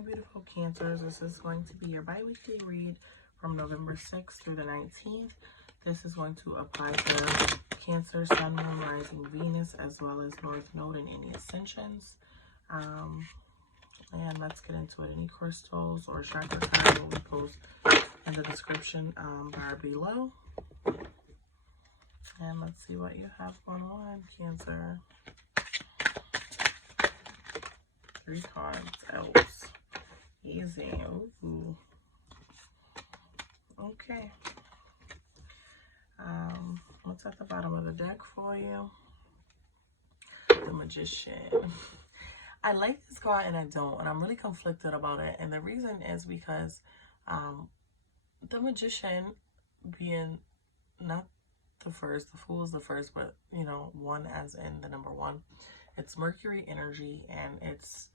my beautiful Cancers. This is going to be your bi-weekly read from November 6th through the 19th. This is going to apply to Cancer, Sun, Moon, Rising, Venus, as well as North Node and any ascensions. And let's get into it. Any crystals or chakra cards will be posted in the description bar below. And let's see what you have going on, Cancer. 3 cards, elves. Easy. Ooh. Okay. What's at the bottom of the deck for you? The Magician. I like this card and I don't, and I'm really conflicted about it. And the reason is because the Magician being not the first, the Fool is the first, but you know, 1 as in the number 1. It's Mercury energy, and it's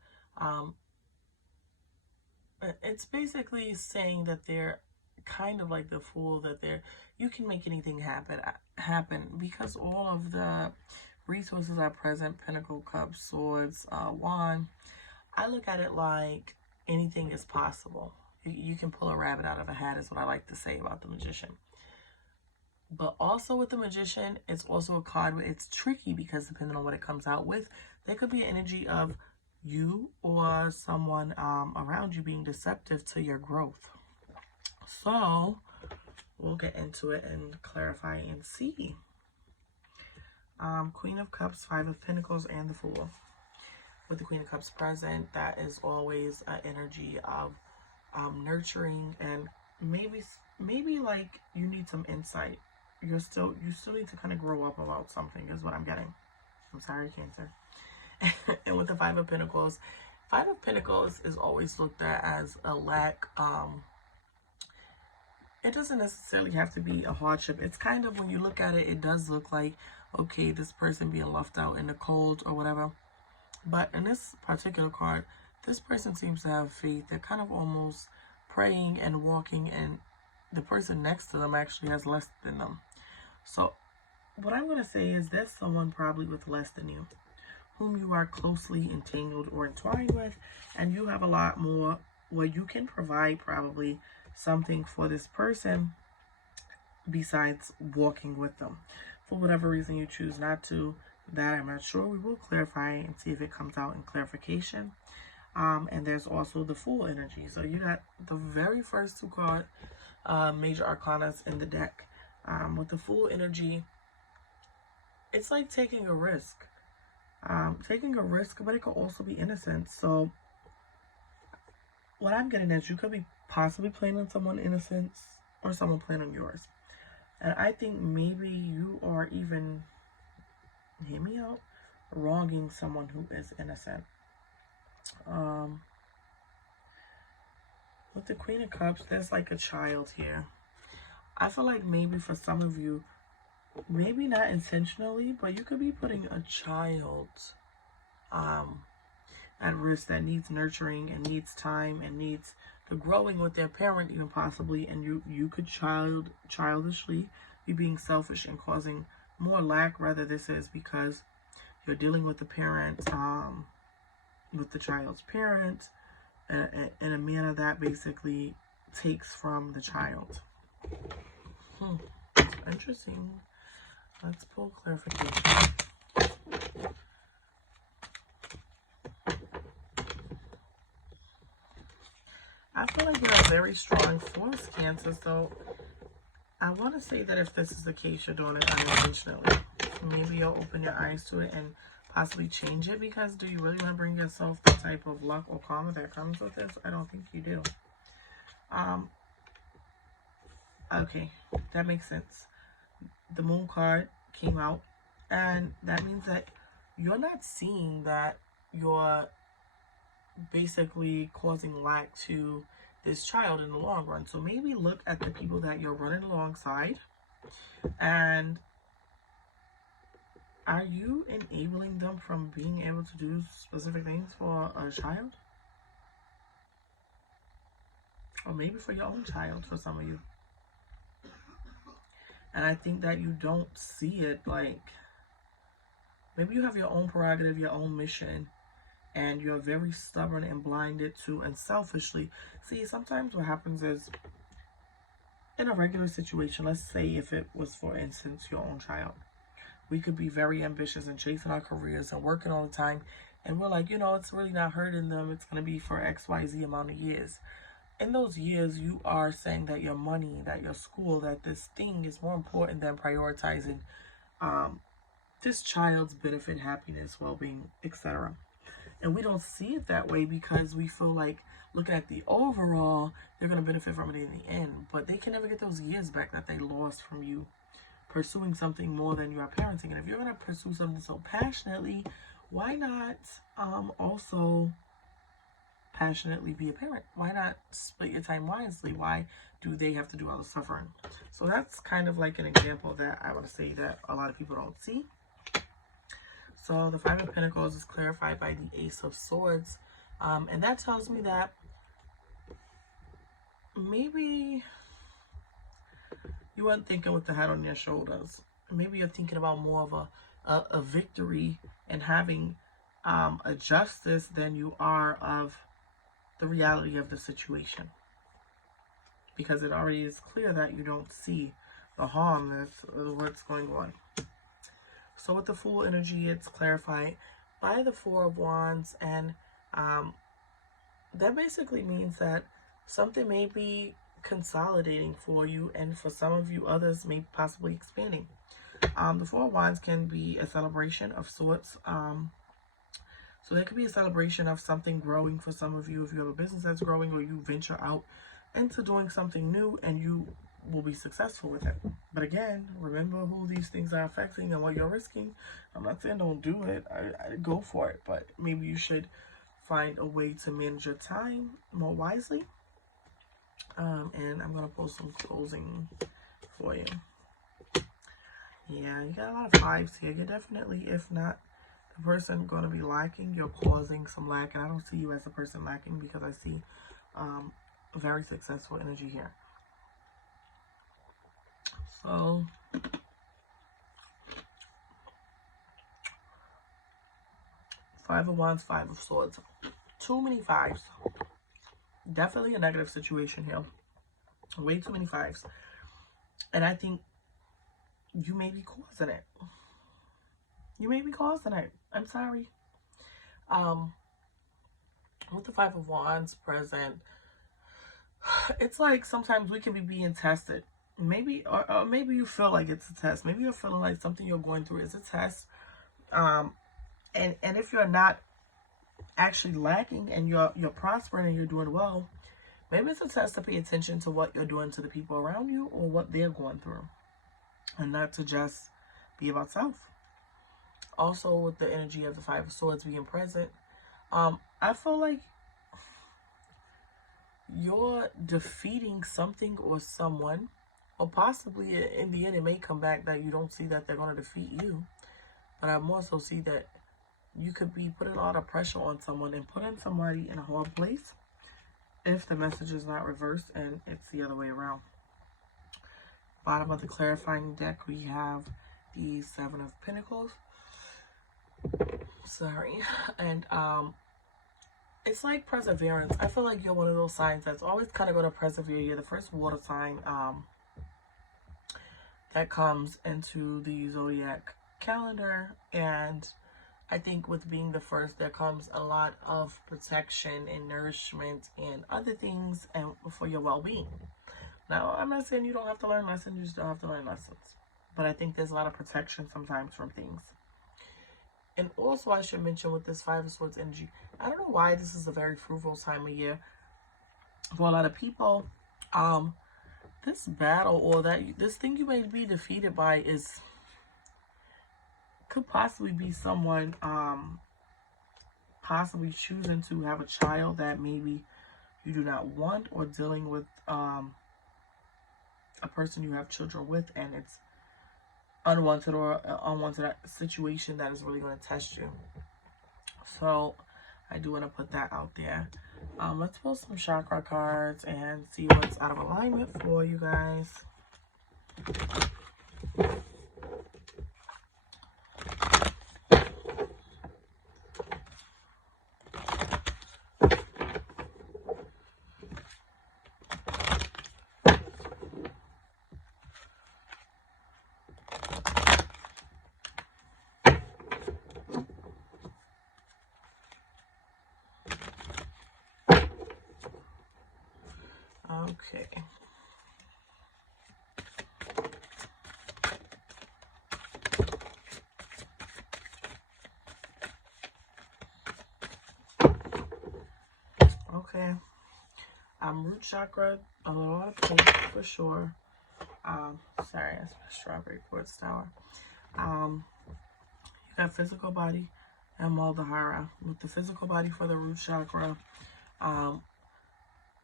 basically saying that they're kind of like the Fool, that you can make anything happen because all of the resources are present. Pentacle, Cups, Swords, Wand. I look at it like anything is possible. You can pull a rabbit out of a hat is what I like to say about the Magician. But also with the Magician, it's also a card where it's tricky because depending on what it comes out with, there could be an energy of you or someone around you being deceptive to your growth. So we'll get into it and clarify and see. Queen of Cups, 5 of Pentacles, and the Fool. With the Queen of Cups present, that is always an energy of nurturing, and maybe like you need some insight. You still need to kind of grow up about something is what I'm getting. I'm sorry, Cancer. And with the 5 of Pentacles, 5 of Pentacles is always looked at as a lack. It doesn't necessarily have to be a hardship. It's kind of, when you look at it, it does look like, okay, this person being left out in the cold or whatever. But in this particular card, this person seems to have faith. They're kind of almost praying and walking, and the person next to them actually has less than them. So what I'm going to say is there's someone probably with less than you, whom you are closely entangled or entwined with, and you have a lot more where you can provide probably something for this person besides walking with them. For whatever reason you choose not to, that I'm not sure. We will clarify and see if it comes out in clarification. And there's also the Fool energy. So you got the very first 2 card major arcanas in the deck. With the Fool energy, it's like taking a risk. Taking a risk, but it could also be innocent. So what I'm getting is you could be possibly playing on someone's innocence or someone playing on yours. And I think maybe you are even, hear me out, wronging someone who is innocent. With the Queen of Cups, there's like a child here. I feel like maybe for some of you, maybe not intentionally, but you could be putting a child at risk that needs nurturing and needs time and needs the growing with their parent even possibly, and you could childishly be being selfish and causing more lack, rather this is because you're dealing with the parent, with the child's parent in a manner that basically takes from the child. Interesting. Let's pull clarification. I feel like you're a very strong force, Cancer, so I want to say that if this is the case, you're doing it unintentionally. Maybe you'll open your eyes to it and possibly change it, because do you really want to bring yourself the type of luck or karma that comes with this? I don't think you do. Okay, that makes sense. The Moon card came out, and that means that you're not seeing that you're basically causing lack to this child in the long run. So maybe look at the people that you're running alongside, and are you enabling them from being able to do specific things for a child? Or maybe for your own child, for some of you. And I think that you don't see it, like, maybe you have your own prerogative, your own mission, and you're very stubborn and blinded to and selfishly. See, sometimes what happens is, in a regular situation, let's say if it was, for instance, your own child, we could be very ambitious and chasing our careers and working all the time, and we're like, you know, it's really not hurting them, it's going to be for XYZ amount of years. In those years, you are saying that your money, that your school, that this thing is more important than prioritizing this child's benefit, happiness, well-being, etc. And we don't see it that way because we feel like, looking at the overall, they're going to benefit from it in the end. But they can never get those years back that they lost from you pursuing something more than you are parenting. And if you're going to pursue something so passionately, why not also passionately be a parent? Why not split your time wisely? Why do they have to do all the suffering? So that's kind of like an example that I want to say that a lot of people don't see. So the Five of Pentacles is clarified by the Ace of Swords. And that tells me that maybe you weren't thinking with the head on your shoulders. Maybe you're thinking about more of a victory and having a justice than you are of the reality of the situation. Because it already is clear that you don't see the harm that's what's going on. So with the Fool energy, it's clarified by the Four of Wands, and that basically means that something may be consolidating for you, and for some of you others may possibly expanding. The Four of Wands can be a celebration of sorts. So there could be a celebration of something growing for some of you. If you have a business that's growing, or you venture out into doing something new and you will be successful with it. But again, remember who these things are affecting and what you're risking. I'm not saying don't do it. I go for it, but maybe you should find a way to manage your time more wisely. And I'm going to post some closing for you. Yeah, you got a lot of fives here. You're definitely, if not the person going to be lacking, you're causing some lack. And I don't see you as a person lacking, because I see very successful energy here. So Five of Wands, Five of Swords. Too many fives. Definitely a negative situation here. Way too many fives. And I think you may be causing it. You may be causing it. I'm sorry. With the Five of Wands present, it's like sometimes we can be being tested. Maybe, or maybe you feel like it's a test. Maybe you're feeling like something you're going through is a test. And if you're not actually lacking and you're prospering and you're doing well, maybe it's a test to pay attention to what you're doing to the people around you or what they're going through, and not to just be about self. Also, with the energy of the Five of Swords being present, I feel like you're defeating something or someone, or possibly in the end it may come back that you don't see that they're going to defeat you, but I more so see that you could be putting a lot of pressure on someone and putting somebody in a hard place if the message is not reversed and it's the other way around. Bottom of the clarifying deck, we have the Seven of Pentacles. Sorry. And it's like perseverance. I feel like you're one of those signs that's always kind of going to persevere. You're the first water sign that comes into the zodiac calendar, and I think with being the first, there comes a lot of protection and nourishment and other things, and for your well-being. Now, I'm not saying you don't have to learn lessons, you just don't have to learn lessons. But I think there's a lot of protection sometimes from things. And also, I should mention with this Five of Swords energy, I don't know why this is a very fruitful time of year for a lot of people. This battle, or this thing you may be defeated by, could possibly be someone possibly choosing to have a child that maybe you do not want, or dealing with a person you have children with, and it's unwanted or unwanted situation that is really going to test you. So I do want to put that out there. Let's pull some chakra cards and see what's out of alignment for you guys. Okay. Okay. Root chakra, a lot of pink for sure. Sorry, that's my strawberry quartz tower. You got physical body and muladhara. With the physical body for the root chakra,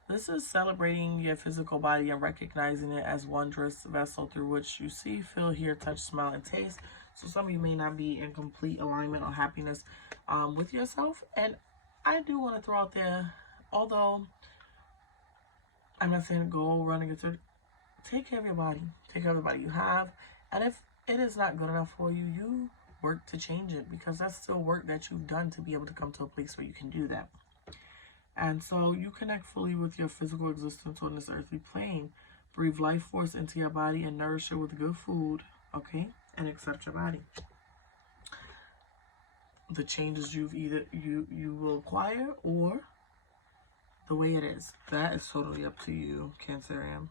this is celebrating your physical body and recognizing it as wondrous vessel through which you see, feel, hear, touch, smell, and taste. So some of you may not be in complete alignment or happiness with yourself. And I do want to throw out there, although I'm not saying go running through, take care of your body. Take care of the body you have. And if it is not good enough for you, you work to change it, because that's still work that you've done to be able to come to a place where you can do that. And so you connect fully with your physical existence on this earthly plane. Breathe life force into your body and nourish it with good food, okay? And accept your body. The changes you will acquire, or the way it is. That is totally up to you, Cancerian.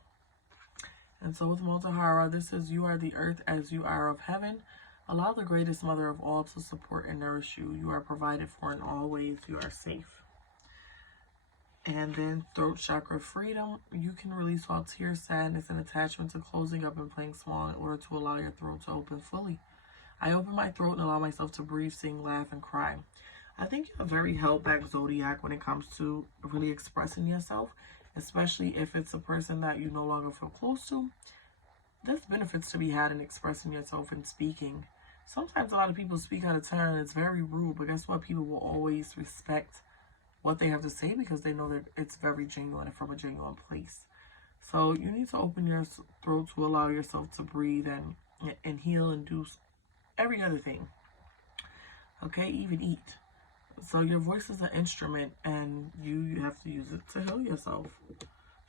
And so with Muladhara, this is, you are the earth as you are of heaven. Allow the greatest mother of all to support and nourish you. You are provided for in all ways. You are safe. And then throat chakra, freedom. You can release all tears, sadness, and attachment to closing up and playing small in order to allow your throat to open fully. I open my throat and allow myself to breathe, sing, laugh, and cry. I think you're a very held back zodiac when it comes to really expressing yourself, especially if it's a person that you no longer feel close to. There's benefits to be had in expressing yourself and speaking. Sometimes a lot of people speak out of turn and it's very rude, but guess what? People will always respect what they have to say because they know that it's very genuine and from a genuine place. So you need to open your throat to allow yourself to breathe and heal and do every other thing. Okay, even eat. So your voice is an instrument and you have to use it to heal yourself.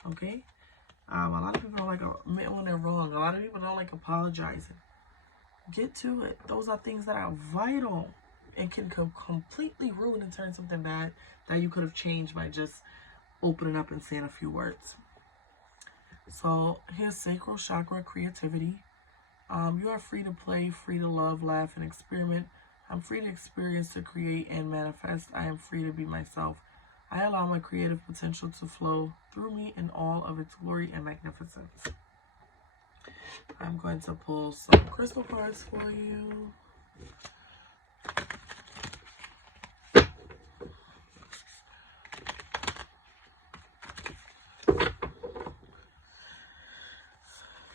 Okay? A lot of people don't like admit when they're wrong. A lot of people don't like apologizing. Get to it. Those are things that are vital and can completely ruin and turn something bad that you could have changed by just opening up and saying a few words. So here's sacral chakra, creativity. You are free to play, free to love, laugh, and experiment. I'm free to experience, to create, and manifest. I am free to be myself. I allow my creative potential to flow through me in all of its glory and magnificence. I'm going to pull some crystal cards for you.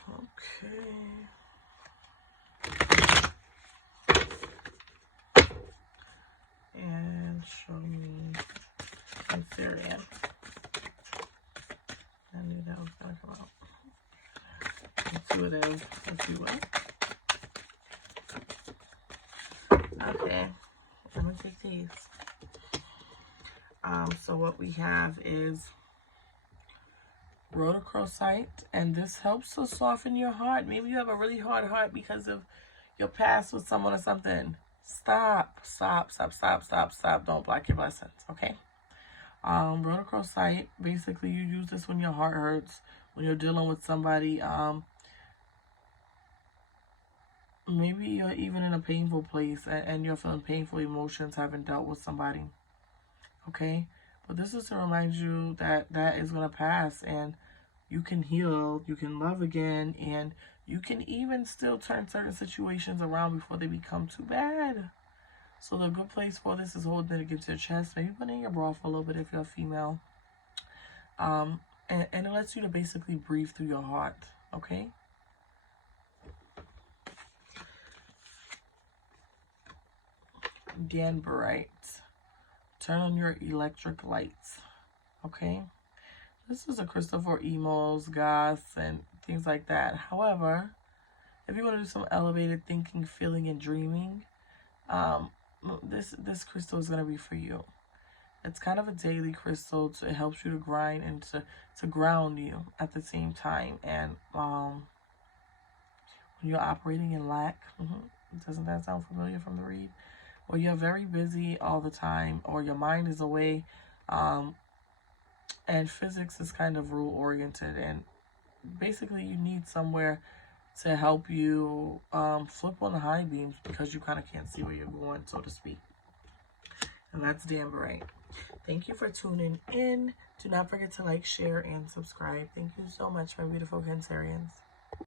Okay. And show me Cancerian. I knew that was going to come out. Intuitive, if you will. Okay, I'm going to take these. So what we have is rhodochrosite, and this helps to soften your heart. Maybe you have a really hard heart because of your past with someone or something. Stop. Don't block your blessings, okay? Rhodochrosite, basically you use this when your heart hurts, when you're dealing with somebody, maybe you're even in a painful place and you're feeling painful emotions, having dealt with somebody, okay? But this is to remind you that that is going to pass and you can heal, you can love again, and you can even still turn certain situations around before they become too bad. So the good place for this is holding it against your chest. Maybe put it in your bra for a little bit if you're a female. And it lets you to basically breathe through your heart, okay? Danburite. Turn on your electric lights, okay? This is a crystal for emos, goths, and things like that. However, if you want to do some elevated thinking, feeling, and dreaming, this crystal is going to be for you. It's kind of a daily crystal. It helps you to grind and to ground you at the same time. And when you're operating in lack, doesn't that sound familiar from the read? Or you're very busy all the time, or your mind is away And physics is kind of rule oriented, and basically you need somewhere to help you flip on the high beams because you kind of can't see where you're going, so to speak. And that's danburite. Thank you for tuning in. Do not forget to like, share, and subscribe. Thank you so much, my beautiful Cancerians.